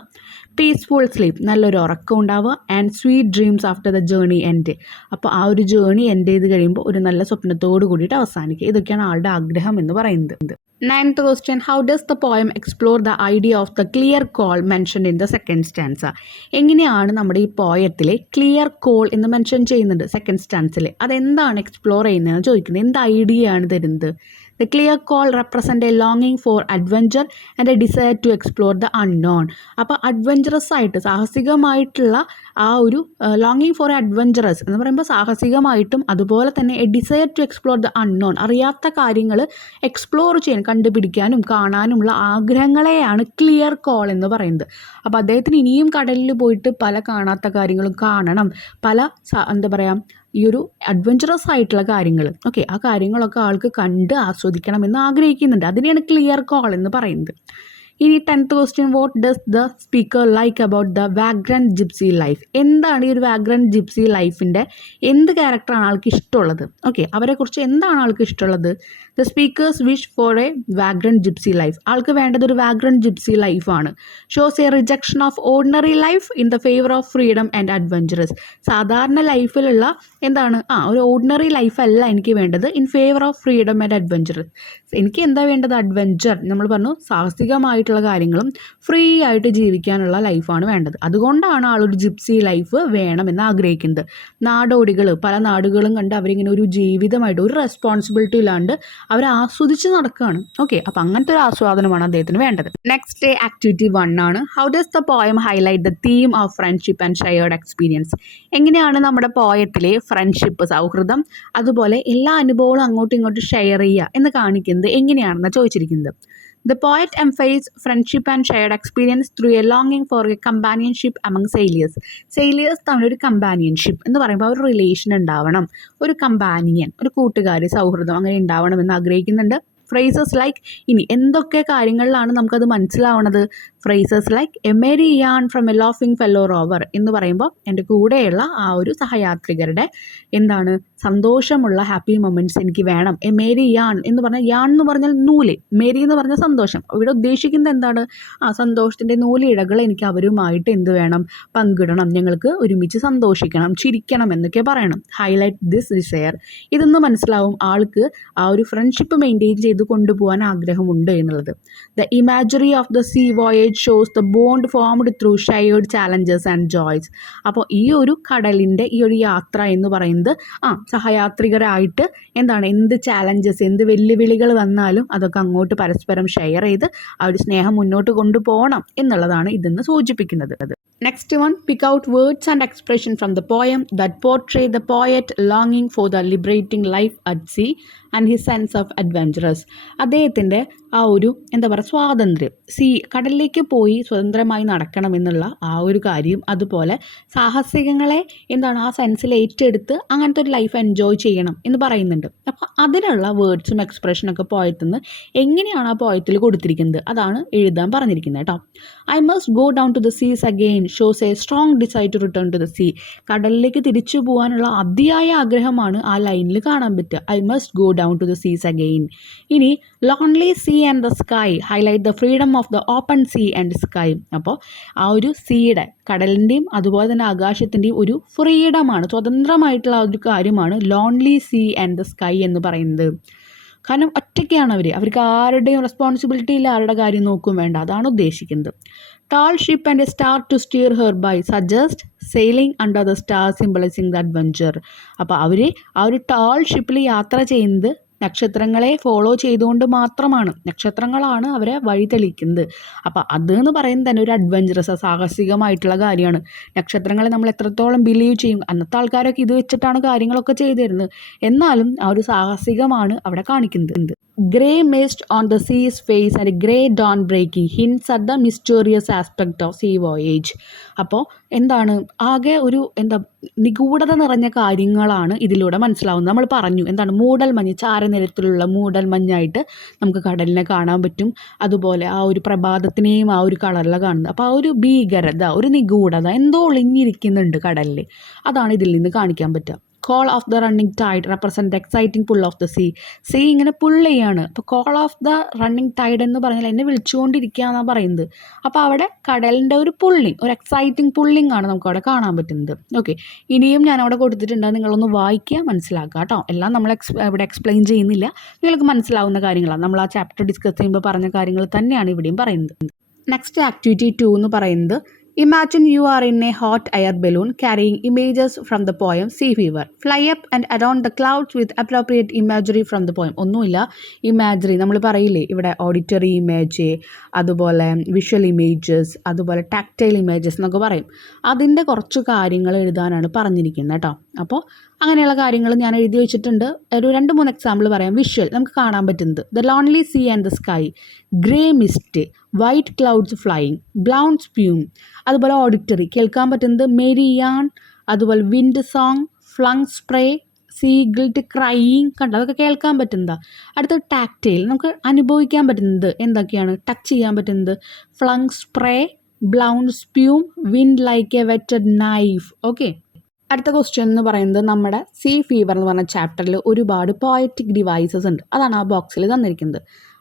പീസ്ഫുൾ സ്ലീപ്പ്, നല്ലൊരു ഉറക്കം ഉണ്ടാവുക. And sweet dreams after the journey end. അപ്പോൾ ആ ഒരു ജേർണി എൻഡ് ചെയ്ത് കഴിയുമ്പോൾ ഒരു നല്ല സ്വപ്നത്തോട് കൂടിയിട്ട് അവസാനിക്കുക. ഇതൊക്കെയാണ് ആളുടെ ആഗ്രഹം എന്ന് പറയുന്നത്. 9th question, how does the poem explore the idea of the clear call mentioned in the second stanza. എങ്ങനെയാണ് നമ്മുടെ ഈ പോയത്തിലെ ക്ലിയർ കോൾ എന്ന് മെൻഷൻ ചെയ്യുന്നുണ്ട് സെക്കൻഡ് സ്റ്റാൻസിൽ? അതെന്താണ് എക്സ്പ്ലോർ ചെയ്യുന്നതെന്ന് ചോദിക്കുന്നത്. എന്ത് ഐഡിയ ആണ് തരുന്നത്? The clear call represent a ലോങ്ങിങ് for adventure and a desire to explore the unknown. അപ്പോൾ അഡ്വഞ്ചറസ് ആയിട്ട്, സാഹസികമായിട്ടുള്ള ആ ഒരു ലോങ്ങിങ് ഫോർ അഡ്വഞ്ചറസ് എന്ന് പറയുമ്പോൾ സാഹസികമായിട്ടും അതുപോലെ തന്നെ a desire to explore the unknown, അറിയാത്ത കാര്യങ്ങൾ എക്സ്പ്ലോർ ചെയ്യാൻ, കണ്ടുപിടിക്കാനും കാണാനുമുള്ള ആഗ്രഹങ്ങളെയാണ് ക്ലിയർ കോൾ എന്ന് പറയുന്നത്. അപ്പോൾ അദ്ദേഹത്തിന് ഇനിയും കടലിൽ പോയിട്ട് പല കാണാത്ത കാര്യങ്ങളും കാണണം, പല എന്താ പറയുക ഈ ഒരു അഡ്വഞ്ചറസ് ആയിട്ടുള്ള കാര്യങ്ങൾ, ഓക്കെ, ആ കാര്യങ്ങളൊക്കെ ആൾക്ക് കണ്ട് ആസ്വദിക്കണമെന്ന് ആഗ്രഹിക്കുന്നുണ്ട്. അതിനെയാണ് ക്ലിയർ കോൾ എന്ന് പറയുന്നത്. ഇനി 10th question, what does the speaker like about the vagrant gypsy life. എന്താണ് ഈ ഒരു വാഗ്രന്റ് ജിപ്സി ലൈഫിൻ്റെ എന്ത് ക്യാരക്ടറാണ് ആൾക്ക് ഇഷ്ടമുള്ളത്? ഓക്കെ, അവരെക്കുറിച്ച് എന്താണ് ആൾക്ക് ഇഷ്ടമുള്ളത്? The speaker's wish for a vagrant gypsy life. ആൾക്ക് വേണ്ടത് ഒരു വാഗ്രന്റ് ജിപ്സി ലൈഫാണ്. Shows a rejection of ordinary life in the favour of freedom and adventurous. സാധാരണ ലൈഫിലുള്ള എന്താണ്, ഒരു ഓർഡിനറി ലൈഫല്ല എനിക്ക് വേണ്ടത്, in favour of freedom and adventurous. എനിക്ക് എന്താ വേണ്ടത്? അഡ്വഞ്ചർ, നമ്മൾ പറഞ്ഞു സാഹസികമായിട്ടുള്ള കാര്യങ്ങളും ഫ്രീ ആയിട്ട് ജീവിക്കാനുള്ള ലൈഫാണ് വേണ്ടത്. അതുകൊണ്ടാണ് ആളൊരു ജിപ്സി ലൈഫ് വേണമെന്ന് ആഗ്രഹിക്കുന്നത്. നാടോടികൾ പല നാടുകളും കണ്ട് അവരിങ്ങനെ ഒരു ജീവിതമായിട്ട് ഒരു റെസ്പോൺസിബിലിറ്റി ഇല്ലാണ്ട് അവർ ആസ്വദിച്ച് നടക്കുകയാണ്. ഓക്കെ, അപ്പോൾ അങ്ങനത്തെ ഒരു ആസ്വാദനമാണ് അദ്ദേഹത്തിന് വേണ്ടത്. നെക്സ്റ്റ് ആക്ടിവിറ്റി 1 ആണ്. How does the poem highlight the theme of friendship and shared experience. എങ്ങനെയാണ് നമ്മുടെ പോയത്തിലെ ഫ്രണ്ട്ഷിപ്പ്, സൗഹൃദം, അതുപോലെ എല്ലാ അനുഭവങ്ങളും അങ്ങോട്ടും ഇങ്ങോട്ടും ഷെയർ ചെയ്യുക എന്ന് കാണിക്കുന്നത് എങ്ങനെയാണെന്ന് ചോദിച്ചിരിക്കുന്നത്. The poet emphasized friendship and shared experience through a longing for a companionship among sailors. Sailors തമ്മിലൊരു കമ്പാനിയൻഷിപ്പ് എന്ന് പറയുമ്പോൾ ഒരു റിലേഷൻ ഉണ്ടാവണം, ഒരു കമ്പാനിയൻ, ഒരു കൂട്ടുകാരി, സൗഹൃദം അങ്ങനെ ഉണ്ടാവണമെന്ന് ആഗ്രഹിക്കുന്നുണ്ട്. ഫ്രേസസ് ലൈക്ക്, ഇനി എന്തൊക്കെ കാര്യങ്ങളിലാണ് നമുക്കത് മനസ്സിലാവണത്? Phrases like a merry yarn from a laughing fellow rover എന്ന് പറയുമ്പോൾ എൻ്റെ കൂടെയുള്ള ആ ഒരു സഹയാത്രികരുടെ എന്താണ് സന്തോഷമുള്ള ഹാപ്പി മൊമെൻറ്റ്സ് എനിക്ക് വേണം. എ മേരി യാൺ എന്ന് പറഞ്ഞാൽ, യാൺ എന്ന് പറഞ്ഞാൽ നൂല്, മേരി എന്ന് പറഞ്ഞാൽ സന്തോഷം. ഇവിടെ ഉദ്ദേശിക്കുന്നത് എന്താണ്? ആ സന്തോഷത്തിൻ്റെ നൂലിഴകൾ എനിക്ക് അവരുമായിട്ട് എന്ത് വേണം, പങ്കിടണം, ഞങ്ങൾക്ക് ഒരുമിച്ച് സന്തോഷിക്കണം, ചിരിക്കണം എന്നൊക്കെ പറയണം. Highlight this desire. ഇതെന്ന് മനസ്സിലാവും ആൾക്ക് ആ ഒരു ഫ്രണ്ട്ഷിപ്പ് മെയിൻറ്റെയിൻ ചെയ്ത് കൊണ്ടുപോകാൻ ആഗ്രഹമുണ്ട് എന്നുള്ളത്. The imagery of the sea voyage shows the bond formed through shared challenges and joys. അപ്പോൾ ഈ ഒരു കടലിൻ്റെ ഈ ഒരു യാത്ര എന്ന് പറയുന്നത് സഹയാത്രികരായിട്ട് എന്താണ്, എന്ത് ചാലഞ്ചസ്, എന്ത് വെല്ലുവിളികൾ വന്നാലും അതൊക്കെ അങ്ങോട്ട് പരസ്പരം ഷെയർ ചെയ്ത് ആ ഒരു സ്നേഹം മുന്നോട്ട് കൊണ്ടുപോകണം എന്നുള്ളതാണ് ഇതെന്ന് സൂചിപ്പിക്കുന്നത്. Next one, pick out words and expression from the poem that portray the poet ലോങ്ങിങ് for the liberating life at sea and his sense of adventurous. അദ്ദേഹത്തിൻ്റെ ആ ഒരു എന്താ പറയുക സ്വാതന്ത്ര്യം, കടലിലേക്ക് പോയി സ്വതന്ത്രമായി നടക്കണം എന്നുള്ള ആ ഒരു കാര്യം, അതുപോലെ സാഹസികങ്ങളെ എന്താണ് ആ സെൻസിൽ ഏറ്റെടുത്ത് അങ്ങനത്തെ ഒരു ലൈഫ് എൻജോയ് ചെയ്യണം എന്ന് പറയുന്നുണ്ട്. അപ്പോൾ അതിനുള്ള വേർഡ്സും എക്സ്പ്രഷനൊക്കെ പോയത്തിൽ നിന്ന് എങ്ങനെയാണ് ആ പോയത്തിൽ കൊടുത്തിരിക്കുന്നത് അതാണ് എഴുതാൻ പറഞ്ഞിരിക്കുന്നത് കേട്ടോ. I must go down to the seas again shows a strong desire to return to the sea. കടലിലേക്ക് തിരിച്ചു പോകാനുള്ള അതിയായ ആഗ്രഹമാണ് ആ ലൈനിൽ കാണാൻ പറ്റുക. I must go down to the seas again. ഇനി lonely sea and the sky highlight the freedom of the open sea and sky. അപ്പോൾ ആ ഒരു സീയുടെ, കടലിൻ്റെയും അതുപോലെ തന്നെ ആകാശത്തിൻ്റെയും ഒരു ഫ്രീഡമാണ്, സ്വതന്ത്രമായിട്ടുള്ള ഒരു കാര്യമാണ് lonely sea and the sky എന്ന് പറയുന്നത്. കാരണം ഒറ്റയ്ക്കാണ് അവർക്ക് ആരുടെയും റെസ്പോൺസിബിലിറ്റി ഇല്ല, ആരുടെ കാര്യം നോക്കും വേണ്ട, അതാണ് ഉദ്ദേശിക്കുന്നത്. Tall ship and a star to steer her by suggest sailing under the star symbolising the adventure. അപ്പോൾ അവർ ആ ഒരു ടാൾ ഷിപ്പിൽ യാത്ര ചെയ്യുന്നത് നക്ഷത്രങ്ങളെ ഫോളോ ചെയ്തുകൊണ്ട് മാത്രമാണ്. നക്ഷത്രങ്ങളാണ് അവരെ വഴി തെളിയിക്കുന്നത്. അപ്പോൾ അതെന്ന് പറയുന്നത് തന്നെ ഒരു അഡ്വഞ്ചറസ്, സാഹസികമായിട്ടുള്ള കാര്യമാണ്. നക്ഷത്രങ്ങളെ നമ്മൾ എത്രത്തോളം ബിലീവ് ചെയ്യും, അന്നത്തെ ആൾക്കാരൊക്കെ ഇത് വെച്ചിട്ടാണ് കാര്യങ്ങളൊക്കെ ചെയ്തിരുന്നത്. എന്നാലും ആ ഒരു സാഹസികമാണ് അവിടെ കാണിക്കുന്നത്. Grey mist on the sea's face and grey dawn breaking hints at the mysterious aspect of sea voyage. അപ്പോൾ എന്താണ്, ആകെ ഒരു നിഗൂഢത നിറഞ്ഞ കാര്യങ്ങളാണ് ഇതിലൂടെ മനസ്സിലാവുന്നത്. നമ്മൾ പറഞ്ഞു എന്താണ്, മൂടൽമഞ്ഞ്, ചാരനിറത്തിലുള്ള മൂടൽമഞ്ഞായിട്ട് നമുക്ക് കടലിനെ കാണാൻ പറ്റും. അതുപോലെ ആ ഒരു പ്രഭാതത്തിനെയും ആ ഒരു കളറിലാണ് കാണുന്നത്. അപ്പോൾ ആ ഒരു ഭീകരത, ഒരു നിഗൂഢത, എന്തോ ഒളിഞ്ഞിരിക്കുന്നുണ്ട് കടലിൽ, അതാണ് ഇതിൽ നിന്ന് കാണിക്കാൻ പറ്റുക. Call of the running tide represent exciting pull of the sea ഇങ്ങനെ പുൾ ചെയ്യാണ്. അപ്പോൾ call of the running tide എന്ന് പറഞ്ഞാൽ എന്നെ വിളിച്ചുകൊണ്ടിരിക്കുക എന്നാണ് പറയുന്നത്. അപ്പോൾ അവിടെ കടലിൻ്റെ ഒരു പുള്ളിങ്, ഒരു എക്സൈറ്റിംഗ് പുള്ളിങ് ആണ് നമുക്ക് അവിടെ കാണാൻ പറ്റുന്നത്. ഓക്കെ, ഇനിയും ഞാൻ അവിടെ കൊടുത്തിട്ടുണ്ട്, നിങ്ങളൊന്ന് വായിക്കുക, മനസ്സിലാക്കുക കേട്ടോ. എല്ലാം നമ്മൾ ഇവിടെ എക്സ്പ്ലെയിൻ ചെയ്യുന്നില്ല, നിങ്ങൾക്ക് മനസ്സിലാവുന്ന കാര്യങ്ങളാണ്. നമ്മൾ ആ ചാപ്റ്റർ ഡിസ്കസ് ചെയ്യുമ്പോൾ പറഞ്ഞ കാര്യങ്ങൾ തന്നെയാണ് ഇവിടെയും പറയുന്നത്. നെക്സ്റ്റ് ആക്ടിവിറ്റി 2 എന്ന് പറയുന്നത്, imagine you are in a hot air balloon carrying images from the poem Sea Fever. Fly up and around the clouds with appropriate imagery from the poem. ഒന്നുമില്ല, imagery നമ്മൾ പറയില്ലേ ഇവിടെ, ഓഡിറ്ററി ഇമേജ്, അതുപോലെ visual images, അതുപോലെ tactile images എന്നൊക്കെ പറയും. അതിൻ്റെ കുറച്ച് കാര്യങ്ങൾ എഴുതാനാണ് പറഞ്ഞിരിക്കുന്നത് കേട്ടോ. അപ്പോൾ അങ്ങനെയുള്ള കാര്യങ്ങൾ ഞാൻ എഴുതി വെച്ചിട്ടുണ്ട്. ഒരു 2-3 എക്സാമ്പിൾ പറയാം. വിഷ്വൽ നമുക്ക് കാണാൻ പറ്റുന്നത്, the lonely sea and the sky, grey mist, white clouds flying, blown spume. അതുപോലെ ഓഡിറ്ററി കേൾക്കാൻ പറ്റുന്നത് മേരി യാൺ, അതുപോലെ wind song, flung spray, seagulls crying, കണ്ടോ, അതൊക്കെ കേൾക്കാൻ പറ്റുന്നതാണ്. അടുത്ത ടാക്ടൈൽ, നമുക്ക് അനുഭവിക്കാൻ പറ്റുന്നത് എന്തൊക്കെയാണ്, ടച്ച് ചെയ്യാൻ പറ്റുന്നത്, flung spray, blown spume, wind like a whetted knife. Okay, അടുത്ത ക്വസ്റ്റ്യൻ എന്ന് പറയുന്നത്, നമ്മുടെ സീ ഫീവർ എന്ന് പറഞ്ഞ ചാപ്റ്ററിൽ ഒരുപാട് പോയറ്റിക് ഡിവൈസസ് ഉണ്ട്, അതാണ് ആ ബോക്സിൽ തന്നിരിക്കുന്നത്.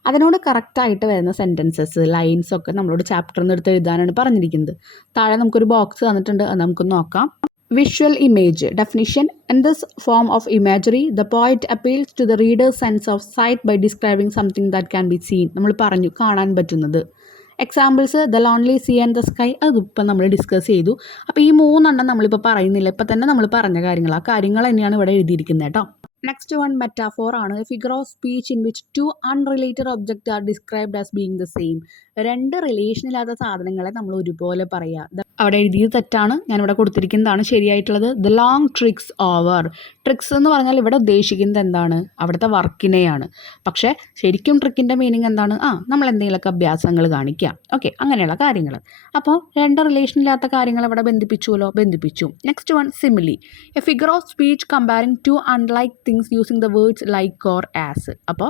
അതിനോട് കറക്റ്റായിട്ട് വരുന്ന സെൻറ്റൻസസ്, ലൈൻസൊക്കെ നമ്മളോട് ചാപ്റ്ററിൽ നിന്ന് എടുത്ത് എഴുതാനാണ് പറഞ്ഞിരിക്കുന്നത്. താഴെ നമുക്കൊരു ബോക്സ് തന്നിട്ടുണ്ട്, അത് നമുക്ക് നോക്കാം. Visual image definition: in this form of imagery the poet appeals to the reader's sense of sight by describing something that can be seen. നമ്മൾ പറഞ്ഞു, കാണാൻ പറ്റുന്നത്. Examples, the lonely sea and the sky, അതിപ്പോൾ നമ്മൾ discuss ചെയ്തു. അപ്പോൾ ഈ 3 നമ്മളിപ്പോൾ പറയുന്നില്ല, ഇപ്പം തന്നെ നമ്മൾ പറഞ്ഞ കാര്യങ്ങൾ, ആ കാര്യങ്ങൾ തന്നെയാണ് ഇവിടെ എഴുതിയിരിക്കുന്നത് കേട്ടോ. നെക്സ്റ്റ് വൺ മെറ്റാഫോർ ആണ്. Figure of speech in which 2 unrelated object are described as being the same. 2 റിലേഷനില്ലാത്ത സാധനങ്ങളെ നമ്മൾ ഒരുപോലെ പറയുക. അവിടെ എഴുതിയത് തെറ്റാണ്, ഞാനിവിടെ കൊടുത്തിരിക്കുന്നതാണ് ശരിയായിട്ടുള്ളത്. The long trick's over. Tricks എന്ന് പറഞ്ഞാൽ ഇവിടെ ഉദ്ദേശിക്കുന്നത് എന്താണ്, അവിടുത്തെ വർക്കിനെയാണ്. പക്ഷേ ശരിക്കും ട്രിക്കിൻ്റെ മീനിങ് എന്താണ്, നമ്മൾ എന്തെങ്കിലുമൊക്കെ അഭ്യാസങ്ങൾ കാണിക്കുക. ഓക്കെ, അങ്ങനെയുള്ള കാര്യങ്ങൾ. അപ്പോൾ 2 റിലേഷനില്ലാത്ത കാര്യങ്ങൾ ഇവിടെ ബന്ധിപ്പിച്ചു. Next one simile. A figure of speech comparing 2 unlike things things using the words like or as. അപ്പോൾ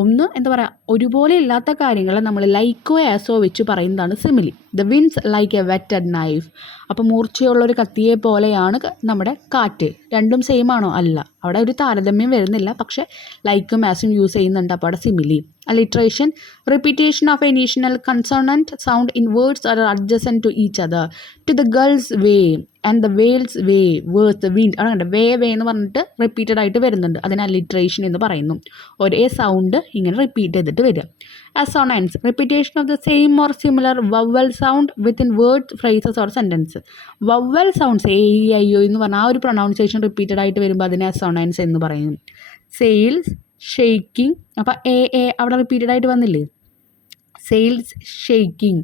ഒന്ന് എന്താ പറയുക, ഒരുപോലെ ഇല്ലാത്ത കാര്യങ്ങളെ നമ്മൾ ലൈക്കോ ആസോ വെച്ച് പറയുന്നതാണ് simile. The wind's like a whetted knife. അപ്പോൾ മൂർച്ചയുള്ളൊരു കത്തിയെ പോലെയാണ് നമ്മുടെ കാറ്റ്. രണ്ടും സെയിം ആണോ? അല്ല, അവിടെ ഒരു താരതമ്യം വരുന്നില്ല. പക്ഷേ ലൈക്കും ആസും യൂസ് ചെയ്യുന്നുണ്ട്, അപ്പോൾ അവിടെ simile. Alliteration, repetition of a initial consonant sound in words are adjacent to each other. To the gull's way and the whale's way where's the wind. അവിടെ വേ എന്ന് പറഞ്ഞിട്ട് റിപ്പീറ്റഡ് ആയിട്ട് വരുന്നുണ്ട്, അതിന് അലിട്രേഷൻ എന്ന് പറയുന്നു. ഒരേ സൗണ്ട് ഇങ്ങനെ റിപ്പീറ്റ് ചെയ്തിട്ട് വരിക. Assonance, repetition of the same or similar vowel sound within words, phrases or sentence. Vowel sounds A E I O എന്ന് പറഞ്ഞാൽ ആ ഒരു പ്രൊനൗൺസിയേഷൻ റിപ്പീറ്റഡ് ആയിട്ട് വരുമ്പോൾ അതിനെ അസോണൻസ് എന്ന് പറയും. സെയിൽസ്, ഷെയ്ക്കിംഗ്, അപ്പോൾ എ അവിടെ റിപ്പീറ്റഡ് ആയിട്ട് വന്നില്ലേ, സെയിൽസ്, ഷെയ്ക്കിംഗ്.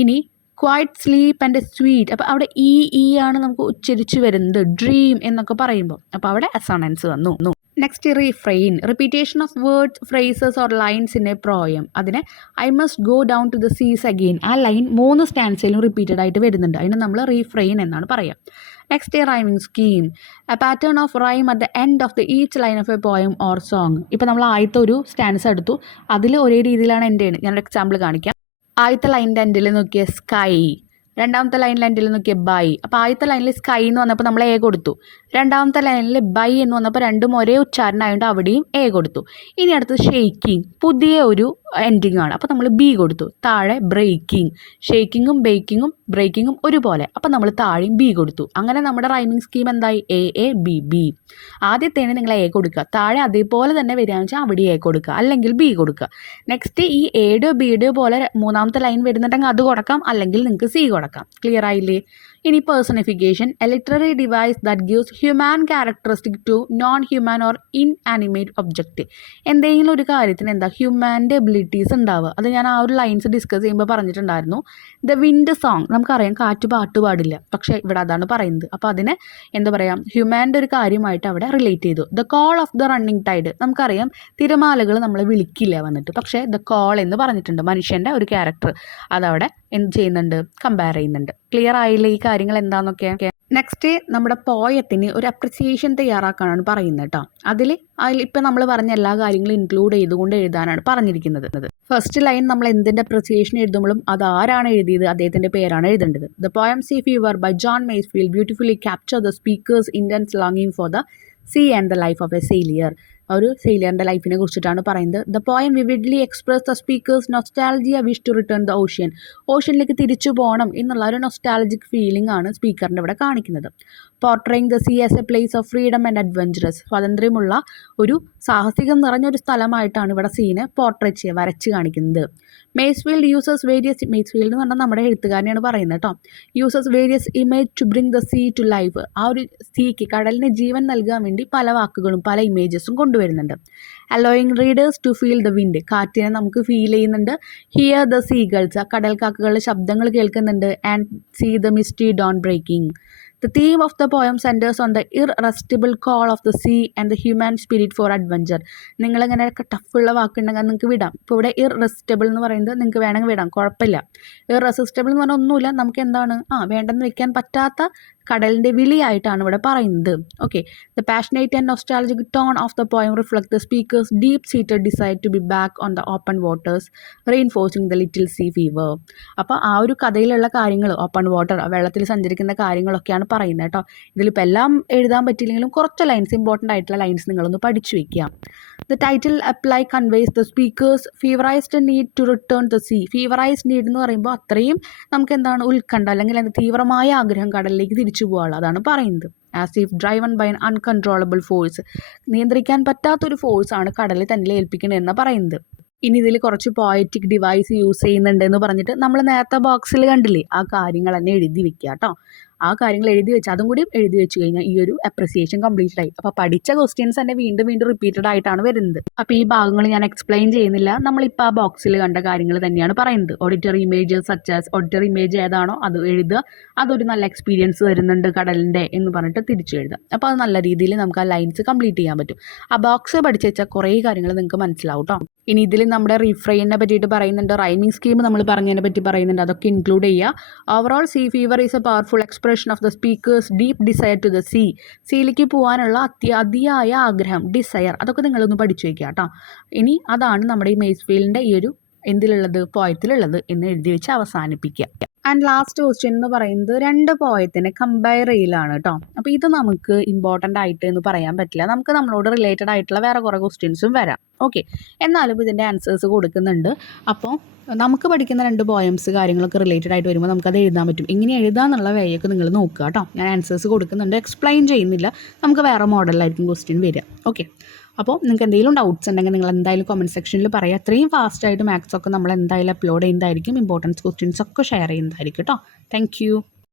ഇനി ക്വൈറ്റ്, സ്ലീപ്പ് ആൻഡ് സ്വീറ്റ്, അപ്പോൾ അവിടെ ഇ ആണ് നമുക്ക് ഉച്ചരിച്ച് വരുന്നത്, ഡ്രീം എന്നൊക്കെ പറയുമ്പോൾ, അപ്പോൾ അവിടെ അസോണൻസ് വന്നു. Next refrain, repetition of words, phrases or lines in a poem. അതിനെ I must go down to the seas again, ആ ലൈൻ 3 സ്റ്റാൻസിലും റിപ്പീറ്റഡ് ആയിട്ട് വരുന്നുണ്ട്, അതിന് നമ്മൾ റീഫ്രെയിൻ എന്നാണ് പറയുക. Next rhyming scheme, a pattern of rhyme at the end of the each line of a poem or song. ഇപ്പോൾ നമ്മൾ ആദ്യത്തെ ഒരു സ്റ്റാൻസ് എടുത്തു, അതിൽ ഒരേ രീതിയിലാണ് എൻ്റെ ചെയ്യുന്നത്. ഞാനൊരു എക്സാമ്പിൾ കാണിക്കാം. ആദ്യത്തെ ലൈനിൻ്റെ എൻഡിൽ നോക്കിയ സ്കൈ, രണ്ടാമത്തെ ലൈനിൽ എൻഡിൽ നോക്കിയ ബൈ. അപ്പോൾ ആദ്യത്തെ ലൈനിൽ സ്കൈ എന്ന് വന്നപ്പോൾ നമ്മൾ എ കൊടുത്തു, രണ്ടാമത്തെ ലൈനിൽ ബൈ എന്ന് വന്നപ്പോൾ രണ്ടും ഒരേ ഉച്ചാരണമായതുകൊണ്ട് അവിടെയും എ കൊടുത്തു. ഇനി അടുത്തത് ഷെയ്ക്കിംഗ്, പുതിയ ഒരു എൻഡിങ് ആണ്, അപ്പോൾ നമ്മൾ ബി കൊടുത്തു. താഴെ ബ്രേക്കിംഗ്, ഷെയ്ക്കിങ്ങും ബ്രേക്കിങ്ങും ഒരുപോലെ, അപ്പോൾ നമ്മൾ താഴെയും ബി കൊടുത്തു. അങ്ങനെ നമ്മുടെ റൈമിംഗ് സ്കീം എന്തായി? A B B. ആദ്യത്തേന് നിങ്ങൾ എ കൊടുക്കുക, താഴെ അതേപോലെ തന്നെ വരികയെന്ന് വെച്ചാൽ അവിടെ എ കൊടുക്കുക, അല്ലെങ്കിൽ ബി കൊടുക്കുക. നെക്സ്റ്റ് ഈ എയുടെ ബിയുടെ പോലെ മൂന്നാമത്തെ ലൈൻ വരുന്നുണ്ടെങ്കിൽ അത് കൊടുക്കാം, അല്ലെങ്കിൽ നിങ്ങൾക്ക് സി കൊടുക്കാം. ക്ലിയർ ആയില്ലേ? ഇനി personification, a literary device that gives human characteristic to non human or inanimate object. എന്തെങ്കിലും ഒരു കാര്യത്തിന് എന്താ ഹ്യൂമാൻ്റെ എബിലിറ്റീസ് ഉണ്ടാവുക. അത് ഞാൻ ആ ഒരു ലൈൻസ് ഡിസ്കസ് ചെയ്യുമ്പോൾ പറഞ്ഞിട്ടുണ്ടായിരുന്നു. ദ വിൻഡ് സോങ്, നമുക്കറിയാം കാറ്റ് പാട്ട് പാടില്ല, പക്ഷേ ഇവിടെ അതാണ് പറയുന്നത്. അപ്പോൾ അതിനെ എന്താ പറയുക, ഹ്യൂമാൻ്റെ ഒരു കാര്യമായിട്ട് അവിടെ റിലേറ്റ് ചെയ്തു. The call of the running tide, നമുക്കറിയാം തിരമാലകൾ നമ്മളെ വിളിക്കില്ല വന്നിട്ട്, പക്ഷേ ദ കോൾ എന്ന് പറഞ്ഞിട്ടുണ്ട്, മനുഷ്യൻ്റെ ഒരു ക്യാരക്ടർ അതവിടെ എന്ത് ചെയ്യുന്നുണ്ട്, കമ്പയർ ചെയ്യുന്നുണ്ട്. ക്ലിയർ ആയില്ലേ ഈ കാര്യങ്ങൾ എന്താണെന്നൊക്കെ? നെക്സ്റ്റ് നമ്മുടെ പോയത്തിന് ഒരു അപ്രിസിയേഷൻ തയ്യാറാക്കാനാണ് പറയുന്നത് കേട്ടോ. അതിൽ ഇപ്പം നമ്മൾ പറഞ്ഞ എല്ലാ കാര്യങ്ങളും ഇൻക്ലൂഡ് ചെയ്തുകൊണ്ട് എഴുതാനാണ് പറഞ്ഞിരിക്കുന്നത്. ഫസ്റ്റ് ലൈൻ നമ്മൾ എന്തിൻ്റെ അപ്രിസിയേഷൻ എഴുതുമ്പോഴും അത് ആരാണ് എഴുതിയത്, അദ്ദേഹത്തിൻ്റെ പേരാണ് എഴുതേണ്ടത്. The poem sea fever by John Masefield beautifully capture the speaker's intense ലോങ്ങിങ് for the sea and the life of a sailor. ഒരു സെയിലിയറിൻ്റെ ലൈഫിനെ കുറിച്ചിട്ടാണ് പറയുന്നത്. The poem vividly express the speaker's nostalgia wish to return the ocean. ഓഷ്യനിലേക്ക് തിരിച്ചു പോകണം എന്നുള്ള ഒരു നൊസ്റ്റാലജിക് ഫീലിംഗ് ആണ് സ്പീക്കറിൻ്റെ ഇവിടെ കാണിക്കുന്നത്. Portraying the sea as a place of freedom and adventurous, സ്വാതന്ത്ര്യമുള്ള ഒരു സാഹസികം നിറഞ്ഞൊരു സ്ഥലമായിട്ടാണ് ഇവിടെ സീനെ പോർട്രേറ്റ് ചെയ്യുക, വരച്ച് കാണിക്കുന്നത്. മേസ്ഫീൽഡ് യൂസസ് വേരിയസ്, മേസ്ഫീൽഡ് എന്ന് പറഞ്ഞാൽ നമ്മുടെ എഴുത്തുകാരനെയാണ് പറയുന്നത് കേട്ടോ. Uses various image to bring the sea to life. ആ ഒരു സീക്ക്, കടലിന് ജീവൻ നൽകാൻ വേണ്ടി പല വാക്കുകളും പല ഇമേജസും കൊണ്ടുവരുന്നുണ്ട്. Allowing readers to feel the wind, കാറ്റിനെ നമുക്ക് ഫീൽ ചെയ്യുന്നുണ്ട്. ഹിയർ ദ സീഗൾസ്, ആ കടൽക്കാക്കകളുടെ ശബ്ദങ്ങൾ കേൾക്കുന്നുണ്ട്. And see the misty dawn breaking. The theme of the poem centers on the irresistible call of the sea and the human spirit for adventure. നിങ്ങളിങ്ങനെ ടഫുള്ള വാക്കുണ്ടെങ്കിൽ നിങ്ങൾക്ക് വിടാം. ഇപ്പോൾ ഇവിടെ ഇറസിസ്റ്റബിൾ എന്ന് പറയുന്നത് നിങ്ങൾക്ക് വേണമെങ്കിൽ വിടാം, കുഴപ്പമില്ല. ഇറസിസ്റ്റബിൾ എന്ന് പറഞ്ഞാൽ ഒന്നുമില്ല, നമുക്ക് എന്താണ് വേണ്ടെന്ന് വെക്കാൻ പറ്റാത്ത കടലിൻ്റെ വിളിയായിട്ടാണ് ഇവിടെ പറയുന്നത്. Okay, the passionate and nostalgic tone of the poem reflect the speaker's deep seated desire to be back on the open waters reinforcing the little sea fever. അപ്പോൾ ആ ഒരു കഥയിലുള്ള കാര്യങ്ങൾ, ഓപ്പൺ വാട്ടർ, വെള്ളത്തിൽ സഞ്ചരിക്കുന്ന കാര്യങ്ങളൊക്കെയാണ് പറയുന്നത് കേട്ടോ. ഇതിലിപ്പോൾ എല്ലാം എഴുതാൻ പറ്റില്ലെങ്കിലും കുറച്ച് ലൈൻസ്, ഇമ്പോർട്ടൻ്റ് ആയിട്ടുള്ള ലൈൻസ് നിങ്ങളൊന്ന് പഠിച്ചു വയ്ക്കുക. The title aptly conveys the speaker's feverish need to return the sea. Feverish need എന്ന് പറയുമ്പോൾ അത്രയും നമുക്ക് എന്താണ് ഉത്കണ്ഠ, അല്ലെങ്കിൽ തീവ്രമായ ആഗ്രഹം കടലിലേക്ക് തിരിച്ചു പോകാനുള്ള അതാണ് പറയുന്നത്. As if driven by an uncontrollable force, നിയന്ത്രിക്കാൻ പറ്റാത്തൊരു ഫോഴ്സാണ് കടലിൽ തന്നെ ഏൽപ്പിക്കുന്നത് എന്നാണ് പറയുന്നത്. ഇനി ഇതിൽ കുറച്ച് പോയറ്റിക് ഡിവൈസ് യൂസ് ചെയ്യുന്നുണ്ട് എന്ന് പറഞ്ഞിട്ട് നമ്മൾ നേരത്തെ ബോക്സിൽ കണ്ടില്ലേ, ആ കാര്യങ്ങൾ തന്നെ എഴുതി വെക്കുക കേട്ടോ. ആ കാര്യങ്ങൾ എഴുതി വെച്ച് അതും കൂടി എഴുതി വെച്ച് കഴിഞ്ഞാൽ ഈ ഒരു അപ്രിസിയേഷൻ കംപ്ലീറ്റ് ആയി. അപ്പോൾ പഠിച്ച ക്വസ്റ്റ്യൻസ് തന്നെ വീണ്ടും റിപ്പീറ്റഡ് ആയിട്ടാണ് വരുന്നത്. അപ്പോൾ ഈ ഭാഗങ്ങൾ ഞാൻ എക്സ്പ്ലെയിൻ ചെയ്യുന്നില്ല, നമ്മളിപ്പോൾ ആ ബോക്സിൽ കണ്ട കാര്യങ്ങൾ തന്നെയാണ് പറയുന്നത്. Auditory images such as, auditory image ഏതാണോ അത് എഴുതുക, അതൊരു നല്ല എക്സ്പീരിയൻസ് വരുന്നുണ്ട് കടലിൻ്റെ എന്ന് പറഞ്ഞിട്ട് തിരിച്ചു എഴുതുക. അപ്പോൾ അത് നല്ല രീതിയിൽ നമുക്ക് ആ ലൈൻസ് കംപ്ലീറ്റ് ചെയ്യാൻ പറ്റും. ആ ബോക്സ് പഠിച്ച് വെച്ചാൽ കുറേ കാര്യങ്ങൾ നിങ്ങൾക്ക് മനസ്സിലാവും കേട്ടോ. ഇനി ഇതിൽ നമ്മുടെ റീഫ്രെയിനെ പറ്റിയിട്ട് പറയുന്നുണ്ട്, റൈമിംഗ് സ്കീം നമ്മൾ പറഞ്ഞതിനെ പറ്റി പറയുന്നുണ്ട്, അതൊക്കെ ഇൻക്ലൂഡ് ചെയ്യുക. Overall sea fever is a powerful expression expression of the speaker's deep desire to the sea. സീയിലേക്ക് പോകാനുള്ള അതിയായ ആഗ്രഹം, ഡിസയർ, അതൊക്കെ നിങ്ങളൊന്ന് പഠിച്ചു വയ്ക്കുക കേട്ടോ. ഇനി അതാണ് നമ്മുടെ ഈ മെയ്സ്ഫീൽഡിൻ്റെ ഈ ഒരു എന്തിലുള്ളത്, പോയത്തിലുള്ളത് എന്ന് എഴുതി വെച്ച് അവസാനിപ്പിക്കുക. ആൻഡ് ലാസ്റ്റ് ക്വസ്റ്റ്യൻ എന്ന് പറയുന്നത് 2 പോയത്തിനെ കമ്പയർ ചെയ്യലാണ് കേട്ടോ. അപ്പോൾ ഇത് നമുക്ക് ഇമ്പോർട്ടൻ്റ് ആയിട്ട് എന്ന് പറയാൻ പറ്റില്ല. നമുക്ക് നമ്മളോട് റിലേറ്റഡ് ആയിട്ടുള്ള വേറെ കുറേ ക്വസ്റ്റ്യൻസും വരാം. ഓക്കെ, എന്നാലും ഇതിൻ്റെ ആൻസേഴ്സ് കൊടുക്കുന്നുണ്ട്. അപ്പോൾ നമുക്ക് പഠിക്കുന്ന 2 പോയംസ് കാര്യങ്ങളൊക്കെ റിലേറ്റഡ് ആയിട്ട് വരുമ്പോൾ നമുക്കത് എഴുതാൻ പറ്റും. ഇങ്ങനെ എഴുതാന്നുള്ള വേയൊക്കെ നിങ്ങൾ നോക്കുക കേട്ടോ. ഞാൻ ആൻസേഴ്സ് കൊടുക്കുന്നുണ്ട്, എക്സ്പ്ലെയിൻ ചെയ്യുന്നില്ല. നമുക്ക് വേറെ മോഡലായിരിക്കും ക്വസ്റ്റ്യൻ വരിക. ഓക്കെ, അപ്പോൾ നിങ്ങൾക്ക് എന്തെങ്കിലും ഡൗട്ട്സ് ഉണ്ടെങ്കിൽ നിങ്ങൾ എന്തായാലും കമൻറ്റ് സെക്ഷനിൽ പറയുക. അത്രയും ഫാസ്റ്റായിട്ട് മാത്സ് ഒക്കെ നമ്മൾ എന്തായാലും അപ്ലോഡ് ചെയ്യുന്നതായിരിക്കും. ഇമ്പോർട്ടൻസ് ക്വസ്റ്റ്യൻസ് ഒക്കെ ഷെയർ ചെയ്യുന്നതായിരിക്കും കേട്ടോ. Thank you.